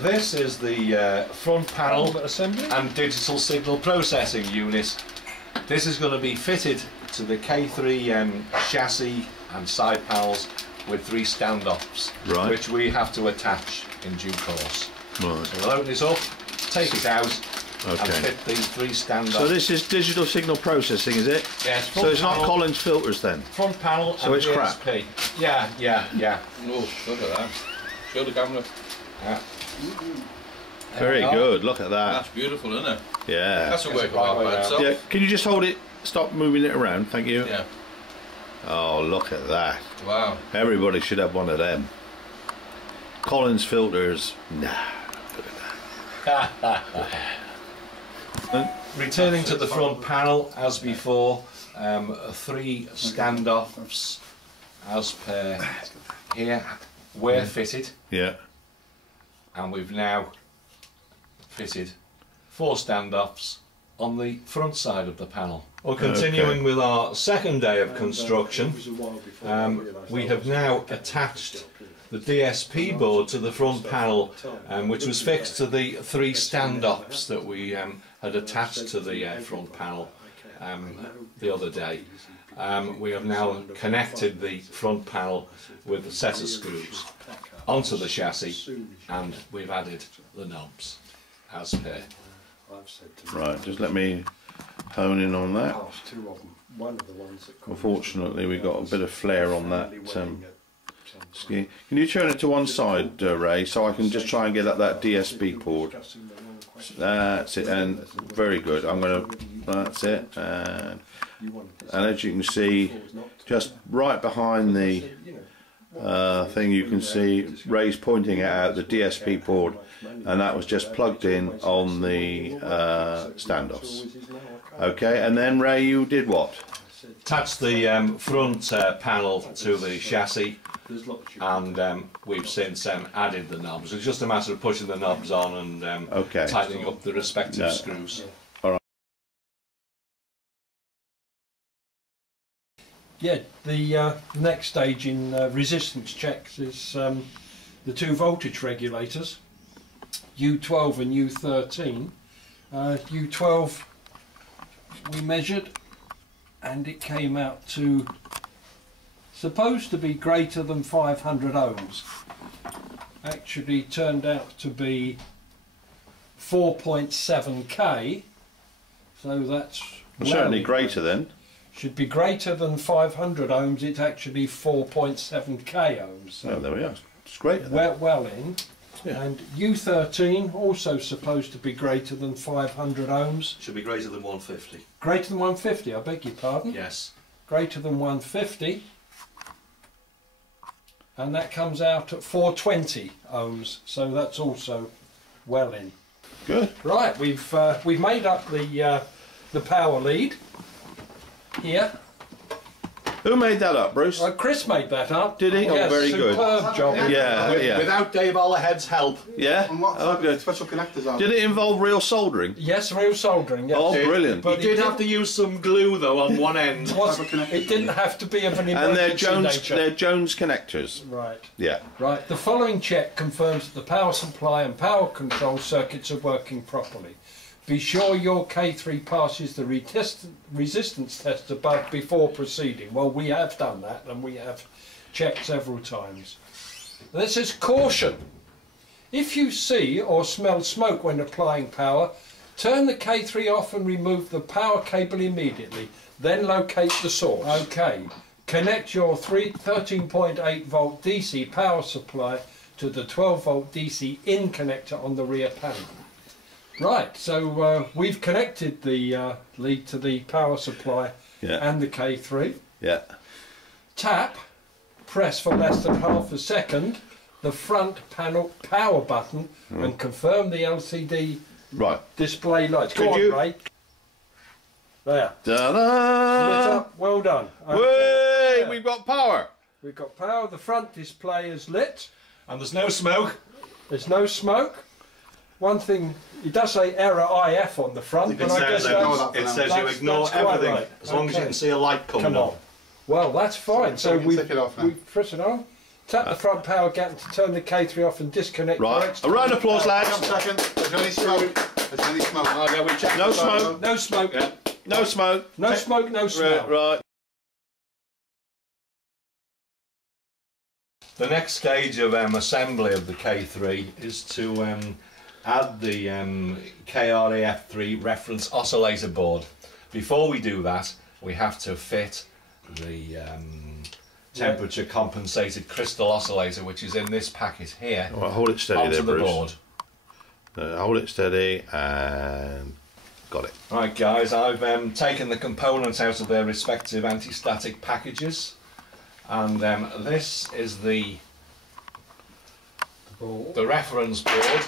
this is the front panel and digital signal processing unit. This is going to be fitted to the K3 chassis and side panels with 3 standoffs, right, which we have to attach in due course. Right. So we'll open this up, take it out, okay, and fit these 3 standoffs. So this is digital signal processing, is it? Yes. So it's not Collins filters then? Front panel so and it's crap. Yeah. Oh, look at that. Show the camera. Yeah. Very good, look at that. That's beautiful, isn't it? Yeah. That's a work of art by itself. Yeah. Can you just hold it, stop moving it around, thank you. Yeah. Oh, look at that. Wow. Everybody should have one of them. Collins filters, nah. Look at that. Returning to the front panel, as before, 3 standoffs as per here were fitted, Yeah. and we've now fitted 4 standoffs on the front side of the panel. Well, continuing with our second day of construction, we have now attached the DSP board to the front panel, which was fixed to the 3 standoffs that we had attached to the front panel the other day. We have now connected the front panel with a set of screws onto the chassis, and we've added the knobs as per. Right, just let me hone in on that. Unfortunately, we got a bit of flare on that ski. Can you turn it to one side, Ray, so I can just try and get at that DSP port? That's it, and very good. I'm gonna. That's it, and as you can see, just right behind the thing, you can see Ray's pointing it out, the DSP port, and that was just plugged in on the standoffs. Okay, and then Ray, you did what? Attached the front panel to the chassis, and we've since added the knobs. It's just a matter of pushing the knobs on and okay, tightening up the respective screws. All right. Yeah, the next stage in resistance checks is the 2 voltage regulators, U12 and U13. U12 we measured, and it came out to supposed to be greater than 500 ohms. Actually turned out to be 4.7k, so that's certainly greater then. Should be greater than 500 ohms. It's actually 4.7k ohms. So there we are. It's great. Well in. Yeah. And U13 also supposed to be greater than 500 ohms. Should be greater than 150. Greater than 150, I beg your pardon? Yes. Greater than 150. And that comes out at 420 ohms, so that's also well in. Good. Right, we've made up the power lead here. Who made that up, Bruce? Chris made that up. Did he? Yes, oh, very good. Superb job. Yeah, Without Dave Ollerhead's help. Yeah? Oh, good. Special connectors are. Did it involve real soldering? Yes, real soldering. Yes. Oh, brilliant. But you did have to use some glue though on one end. It didn't have to be of an And emergency they're nature. Jones connectors. Right. Yeah. Right. The following check confirms that the power supply and power control circuits are working properly. Be sure your K3 passes the resistance test above before proceeding. Well, we have done that, and we have checked several times. This is caution. If you see or smell smoke when applying power, turn the K3 off and remove the power cable immediately. Then locate the source. Okay. Connect your 13.8 volt DC power supply to the 12 volt DC in connector on the rear panel. Right, so we've connected the lead to the power supply and the K3. Yeah. Tap, press for less than half a second the front panel power button and confirm the LCD display lights. Go on, Ray. There. Ta-da! Well done. Okay. We've got power. We've got power. The front display is lit. And there's no smoke. There's no smoke. One thing, it does say error IF on the front, but I guess it says you ignore everything as long as you can see a light coming on. Well, that's fine. So we take it off now. press it on. Tap the front power gap to turn the K3 off and disconnect. Right. A round of applause, lads. Hang on a second. There's any smoke. There's any smoke. Oh, yeah, we checked No the smoke. photo. No smoke. Yeah. No smoke. No smoke, no smell. Right. The next stage of assembly of the K3 is to add the KRAF3 reference oscillator board. Before we do that, we have to fit the temperature compensated crystal oscillator, which is in this packet here, Well, hold it steady onto there, the Bruce. board. Hold it steady and got it. Right guys, I've taken the components out of their respective anti-static packages, and this is the reference board,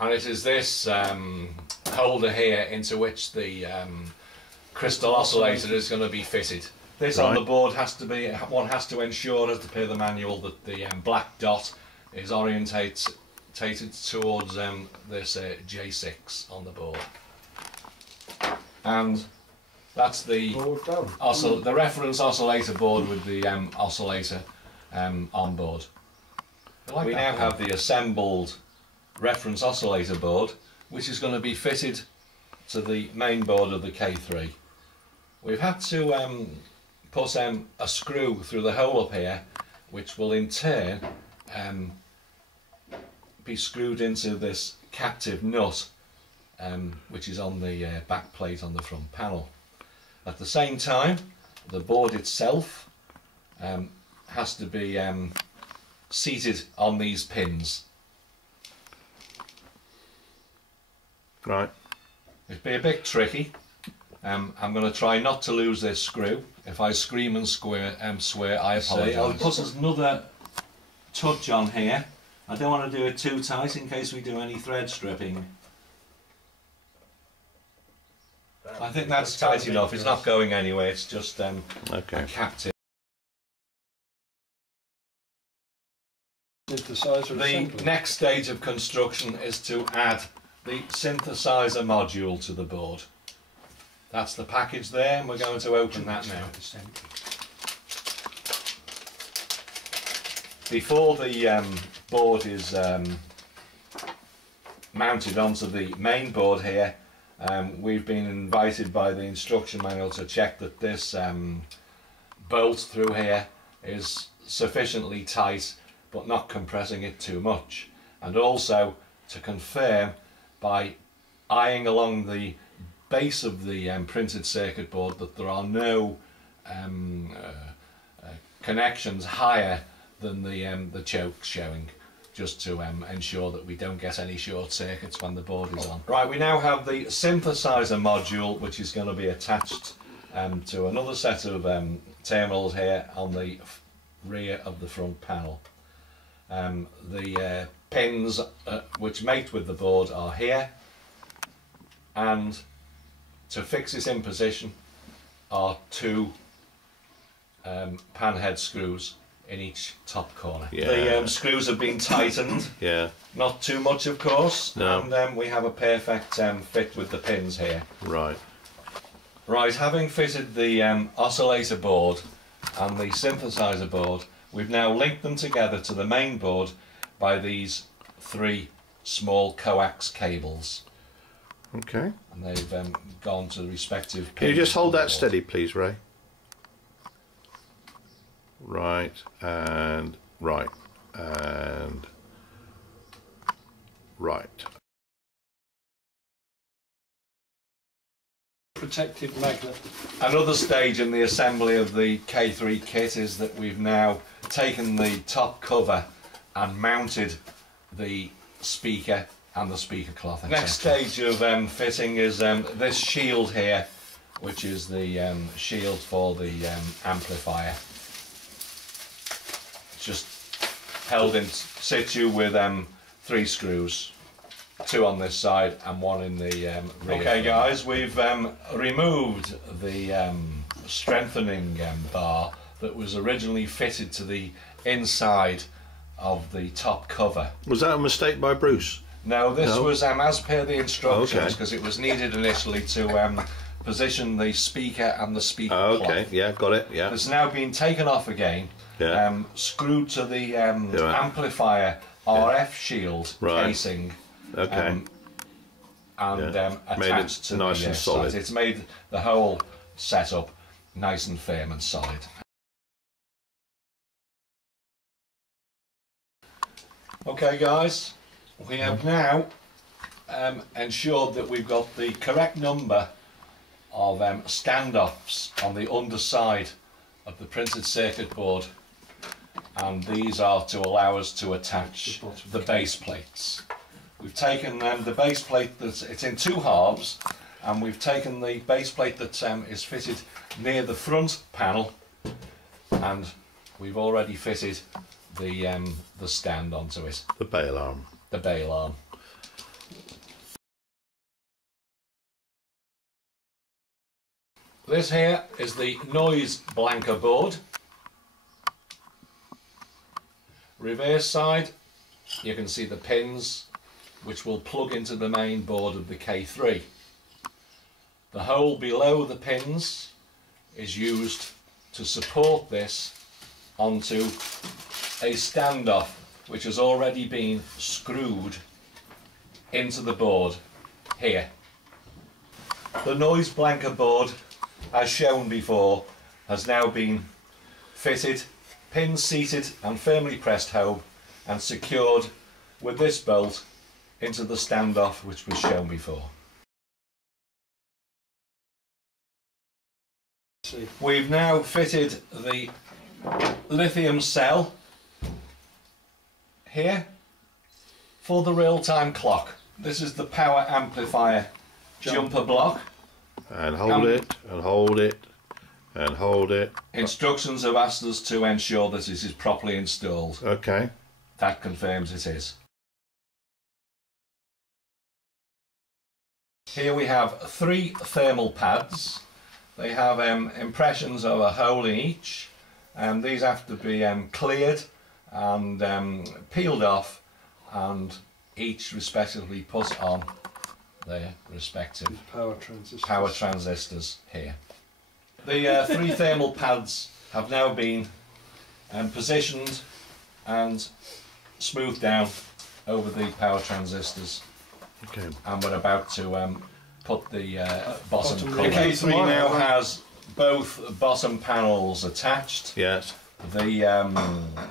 and it is this holder here into which the crystal oscillator is going to be fitted. This on the board has to be, one has to ensure, as per the manual, that the black dot is orientated towards this J6 on the board. And that's the the reference oscillator board with the oscillator on board. We now have the assembled reference oscillator board, which is going to be fitted to the main board of the K3. We've had to put a screw through the hole up here, which will in turn be screwed into this captive nut, which is on the back plate on the front panel. At the same time, the board itself has to be seated on these pins. Right. It'd be a bit tricky. I'm going to try not to lose this screw. If I scream and swear, I apologise. I'll put another touch on here. I don't want to do it too tight in case we do any thread stripping. I think that's tight enough. It's not going anywhere. It's just a captive. Synthesizer The assembly. next stage of construction is to add the synthesizer module to the board. That's the package there, and we're going to open that now. Before the board is mounted onto the main board here, we've been invited by the instruction manual to check that this bolt through here is sufficiently tight but not compressing it too much, and also to confirm by eyeing along the base of the printed circuit board that there are no connections higher than the choke showing, just to ensure that we don't get any short circuits when the board is on. Right, we now have the synthesizer module, which is going to be attached to another set of terminals here on the rear of the front panel. The pins which mate with the board are here, and to fix this in position are two pan head screws in each top corner. Yeah. The screws have been tightened, Yeah. not too much of course, No. and we have a perfect fit with the pins here. Right. Right, having fitted the oscillator board and the synthesizer board, we've now linked them together to the main board by these three small coax cables. Okay. And they've gone to the respective pins. Can you just hold on the that board. steady, please, Ray? Right, and right, and right. Protective magnet. Another stage in the assembly of the K3 kit is that we've now taken the top cover and mounted the speaker and the speaker cloth. Next stage of fitting is this shield here, which is the shield for the amplifier. It's just held in situ with 3 screws. 2 on this side and 1 in the rear. Okay guys, we've removed the strengthening bar that was originally fitted to the inside of the top cover. Was that a mistake by Bruce? No, this was as per the instructions, Okay. because it was needed initially to position the speaker and the speaker Oh, okay, cloth. yeah, got it, yeah. It's now been taken off again screwed to the amplifier RF shield casing. Okay. And attached to nice the and solid. side. It's made the whole setup nice and firm and solid. Okay guys, we have now ensured that we've got the correct number of standoffs on the underside of the printed circuit board, and these are to allow us to attach the base plates. We've taken the base plate it's in two halves, and we've taken the base plate that is fitted near the front panel, and we've already fitted the stand onto it. The bail arm. The bail arm. This here is the noise blanker board. Reverse side, you can see the pins which will plug into the main board of the K3. The hole below the pins is used to support this onto a standoff which has already been screwed into the board here. The noise blanker board, as shown before, has now been fitted, pins seated and firmly pressed home and secured with this bolt into the standoff which was shown before. We've now fitted the lithium cell here for the real-time clock. This is the power amplifier jumper block. And hold it, and hold it, and hold it. Instructions have asked us to ensure that this is properly installed. Okay. That confirms it is. Here we have 3 thermal pads. They have impressions of a hole in each, and these have to be cleared and peeled off, and each respectively put on their respective power transistors here. The 3 thermal pads have now been positioned and smoothed down over the power transistors. Okay. And we're about to put the bottom cover. The K3 now has both bottom panels attached. Yes. The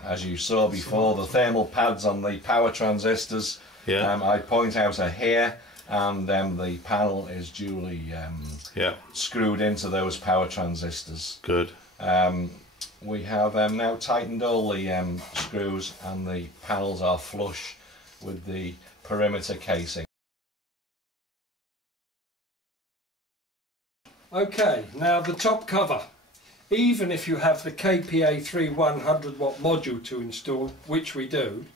as you saw before, the thermal pads on the power transistors, I point out, are here, and the panel is duly screwed into those power transistors. Good. We have now tightened all the screws, and the panels are flush with the perimeter casing. Okay, now the top cover. Even if you have the KPA3 100 watt module to install, which we do,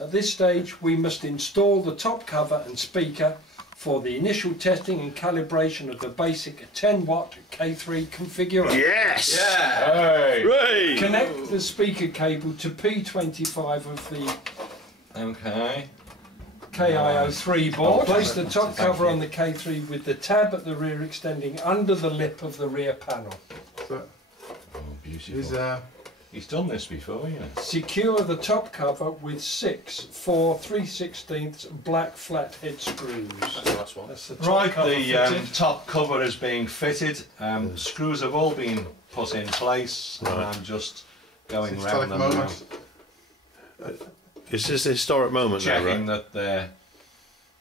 at this stage we must install the top cover and speaker for the initial testing and calibration of the basic 10 watt K3 configuration. Yes! Yeah! Hey. Right. Connect the speaker cable to P25 of the KIO3 board. Place the top cover on the K3 with the tab at the rear extending under the lip of the rear panel. Oh, beautiful. He's done this before, you know. Secure the top cover with 6 4/3/16 black flathead screws. That's the last one. That's the top Right, cover the top cover is being fitted. Screws have all been put in place, and I'm just going round them now. Is this a historic moment now, Checking right? that they're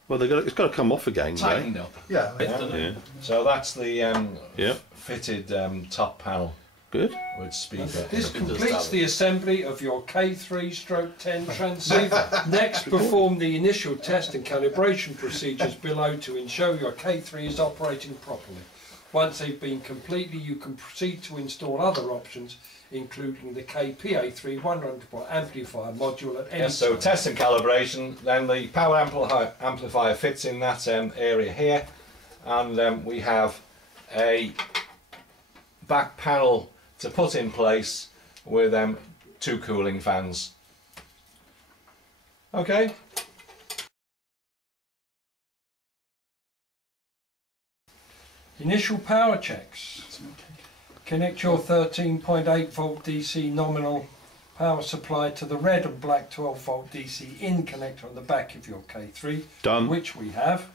Well, it's got to come off again, tightened right? up. Yeah. Yeah. So that's the Yep. fitted top panel Good. with speaker. This completes the assembly of your K3/10 transceiver. Next, perform the initial test and calibration procedures below to ensure your K3 is operating properly. Once they've been completed, you can proceed to install other options, including the KPA3 100 watt amplifier module at any Yes, so time. test and calibration, then the power amplifier fits in that area here, and we have a back panel to put in place with 2 cooling fans. Okay. Initial power checks. Connect your 13.8 volt DC nominal power supply to the red and black 12 volt DC in connector on the back of your K3. Done. Which we have.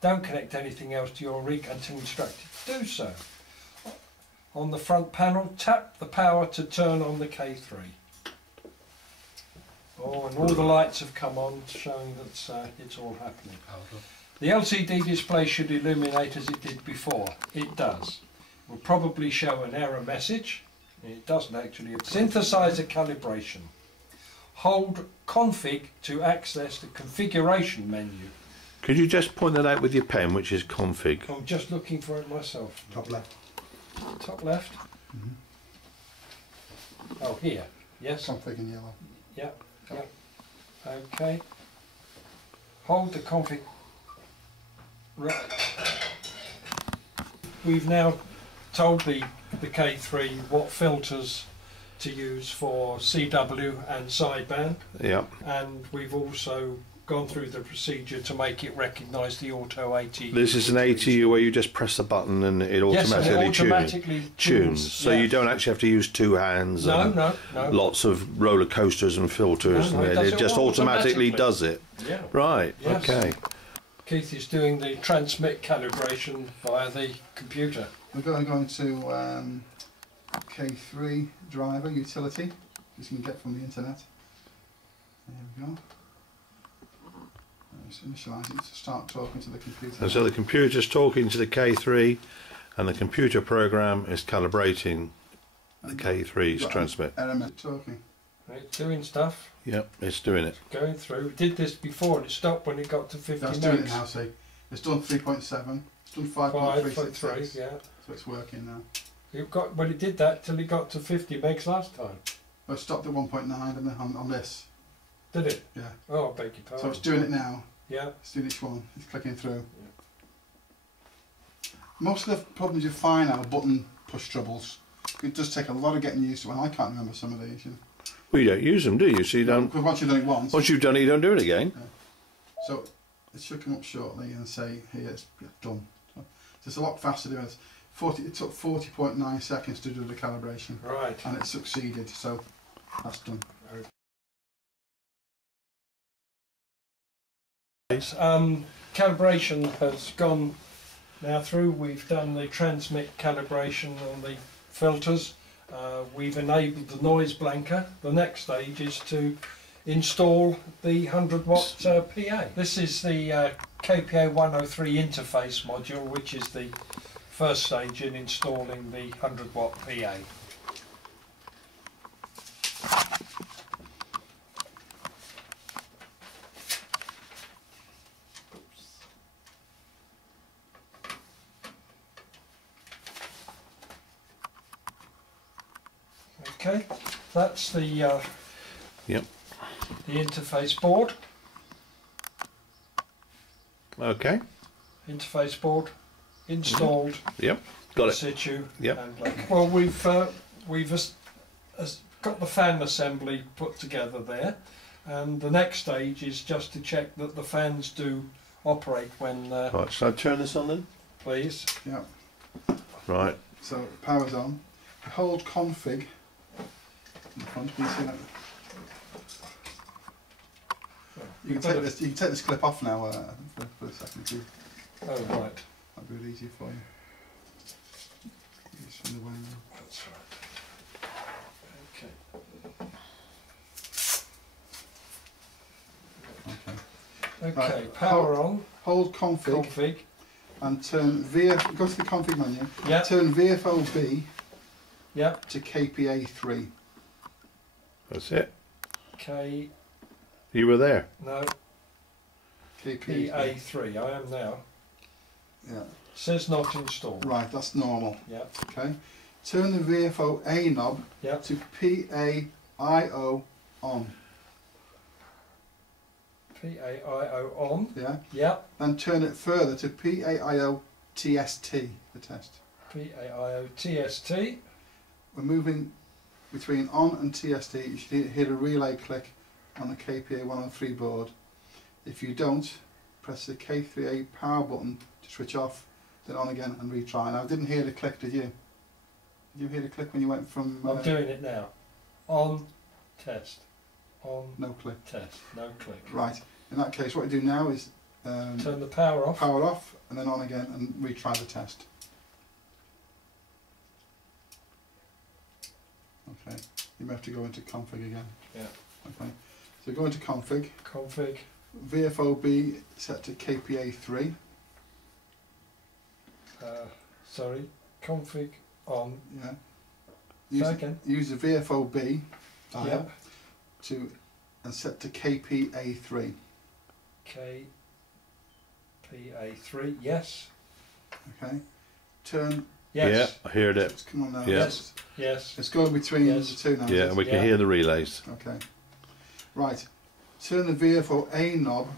Don't connect anything else to your rig until instructed to do so. On the front panel, tap the power to turn on the K3. Oh, and all the lights have come on, showing that it's all happening. The LCD display should illuminate as it did before. It does. Will probably show an error message. It doesn't actually. Synthesizer calibration. Hold config to access the configuration menu. Could you just point that out with your pen, which is config? I'm just looking for it myself. Top left. Top left? Oh, here. Yes. Config in yellow. Yep. Yep. Okay. Hold the config. Right. We've now told the K3 what filters to use for CW and sideband. Yeah. And we've also gone through the procedure to make it recognise the auto ATU. This is an ATU where you just press the button and it automatically, yes, it automatically tunes. So yeah. you don't actually have to use two hands and no. lots of roller coasters and filters. No, and it just automatically does it. Yeah. Right, Yes. okay. Keith is doing the transmit calibration via the computer. We're going to K3 driver utility, as you can get from the internet. There we go. Just initialise it to start talking to the computer. And so the computer's talking to the K3 and the computer program is calibrating the K3's transmit. Talking. Right, doing stuff, Yep, it's doing it. going through. Did this before and it stopped when it got to 50 That's doing it megs. now, see. It's done 3.7, it's done 5.366, 5.3, yeah. so it's working now. Well, it did that till it got to 50 megs last time. Well, it stopped at 1.9 and then on this. Did it? Yeah. Oh, I beg your pardon. So it's doing it now. Yeah. It's doing each one. It's clicking through. Most of the problems you find are button push troubles. It does take a lot of getting used to, and I can't remember some of these. You know. Well, you don't use them, do you? So you don't. Because once you've done it once. Once you've done it, you don't do it again. So it should come up shortly and say, here, it's done. So it's a lot faster doing it. It took 40.9 seconds to do the calibration. Right. And it succeeded, so that's done. Calibration has gone now through. We've done the transmit calibration on the filters. We've enabled the noise blanker. The next stage is to install the 100 watt PA. This is the KPA 103 interface module, which is the first stage in installing the 100 watt PA. Okay, that's the Yep. the interface board. Okay. Interface board installed. Yep. Got In it. situ. Yep. And well, we've got the fan assembly put together there, and the next stage is just to check that the fans do operate when. Right. Shall I turn this on then? Please. Yeah. Right. So power's on. Hold config. In the front, can you see that? You can take this clip off now for a second too. Oh right. That'll be a bit easier for you. It's in the way now. That's right. Okay. Okay. Okay. Power on. Hold config, Config. and turn go to the config menu. Yeah. Turn VFOB Yeah. to KPA 3. That's it. K. You were there. No. KPA PA3. I am now. Yeah. Says not installed. Right, that's normal. Yeah. Okay. Turn the VFO-A knob Yeah. to PAIO on. PAIO on. Yeah. Yeah. Then turn it further to PAIO TST, the test. PAIO TST. We're moving between on and TST. You should hear a relay click on the KPA 103 board. If you don't, press the K3A power button to switch off, then on again and retry. Now I didn't hear the click, did you? Did you hear the click when you went from... I'm doing it now. On, test. On, no click. test. No click. Right. In that case, what you do now is... turn the power off. Power off, and then on again, and retry the test. Okay. You may have to go into config again. Yeah. Okay. So go into config. Config. VFOB set to KPA3. Sorry. Config on. Yeah. Second. Use the VFOB dial Yep. and set to KPA3. KPA3. Yes. Okay. Turn. Yes. Yeah, I heard it. It's come on now. Yes. Yes. It's going between Yes. the two now. Yeah, is and it? we can Yeah. hear the relays. Okay. Right. Turn the VFO-A knob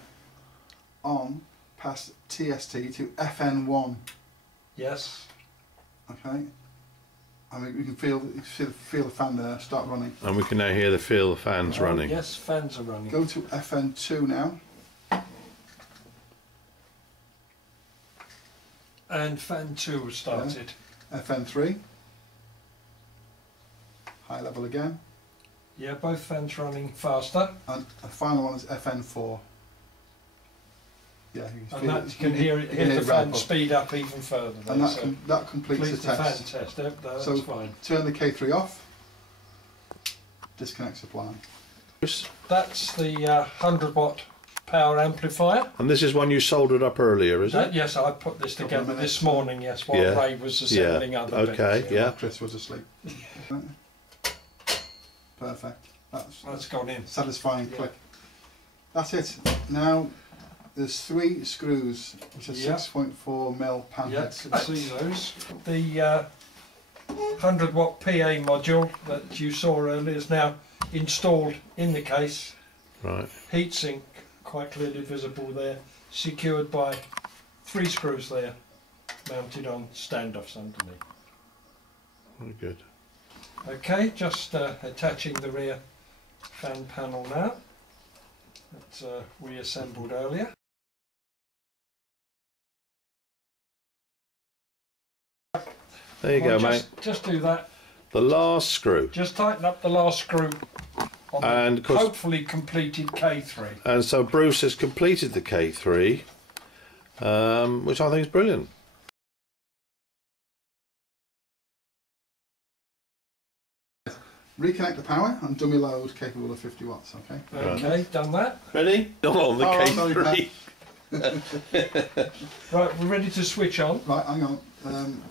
on past TST to FN1. Yes. Okay. I mean, you can feel the fan there start running. And we can now hear the feel the fans Oh, running. Yes, fans are running. Go to FN2 now. And fan 2 has started. FN3. High level again. Yeah, both fans running faster. And the final one is FN4. Yeah, you can, And that you can hear it, hear the fan ramp up. speed up even further. There, And so that completes completes the the test. fan test. That's So- fine. Turn the K3 off. Disconnect supply. That's the 100-watt power amplifier. And this is one you soldered up earlier, is it? Yes, I put this Couple of together minutes. this morning. Yes, while Yeah. Ray was assembling Yeah. other Okay. bits. Yeah. Chris was asleep. Perfect. That's gone in. Satisfying Yeah. click. That's it. Now there's 3 screws, which are Yeah. 6.4mm pan Yeah, heads. can see those. The 100-watt PA module that you saw earlier is now installed in the case. Right. Heatsink quite clearly visible there, secured by 3 screws there, mounted on standoffs underneath. Very good. Okay, just attaching the rear fan panel now. That's reassembled earlier. There you go, Well, mate. just do that. The last screw. Just tighten up the last screw on And the 'cause- hopefully completed K3. And so Bruce has completed the K3, which I think is brilliant. Reconnect the power and dummy load capable of 50 watts. Okay. Okay, done that. Ready? On the Oh, sorry, K3. Right, we're ready to switch on. Right, hang on.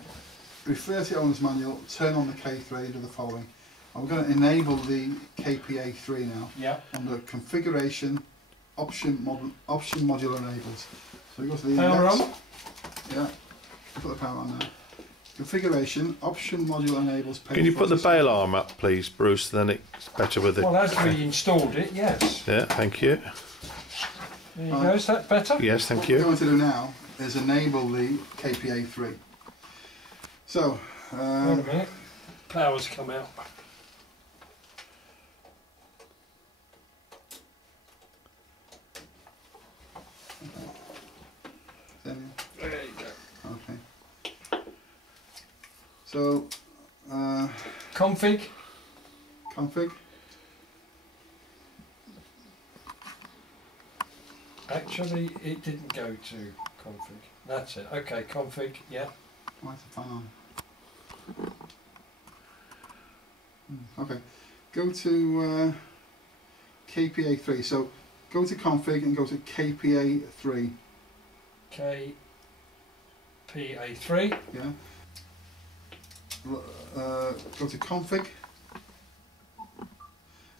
Refer to the owner's manual. Turn on the K3. Do the following. I'm going to enable the KPA3 now. Yeah. Under configuration, option module enabled. So we go to the Power index. on. Yeah. Put the power on now. Configuration, option module enables. Can you put the bail arm up, please, Bruce? Then it's better with it. Well, as we installed it, yes. Yeah, thank you. There you go. Is that better? Yes, thank What we're you. going to do now is enable the KPA3. So, Wait a minute. Power's come out. then, There you go. okay. So, Config. config. Actually, it didn't go to config. That's it. Okay, config. Yeah. Why is the fan on? Okay. Go to KPA3. So, go to config and go to KPA3. KPA3. Yeah. Go to config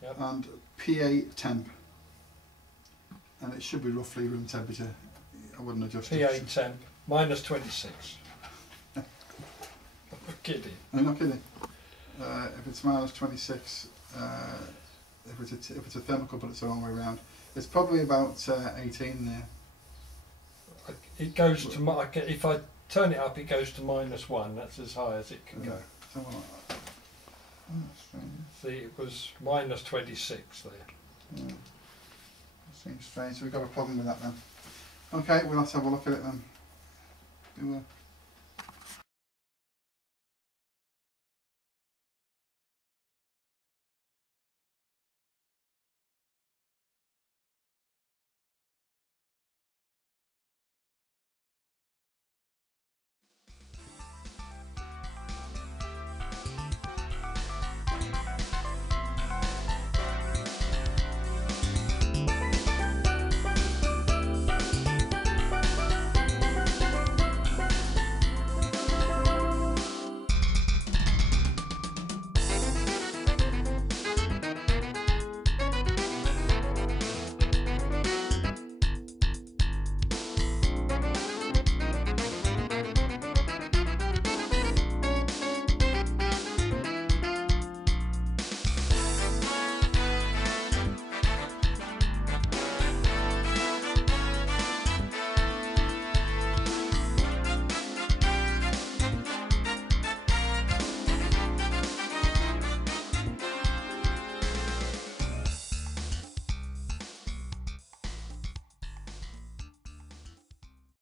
Yep. and PA temp, and it should be roughly room temperature. I wouldn't adjust PA it. temp. Minus 26. I'm kidding. I'm not kidding. If it's minus 26, if it's a thermocouple, it's the wrong way around. It's probably about 18 there. It goes to if I turn it up, it goes to -1. That's as high as it can go. Something like that. Oh, that's strange. See, it was minus 26 there. Yeah. That seems strange. So we've got a problem with that then. Okay, we'll have to have a look at it then.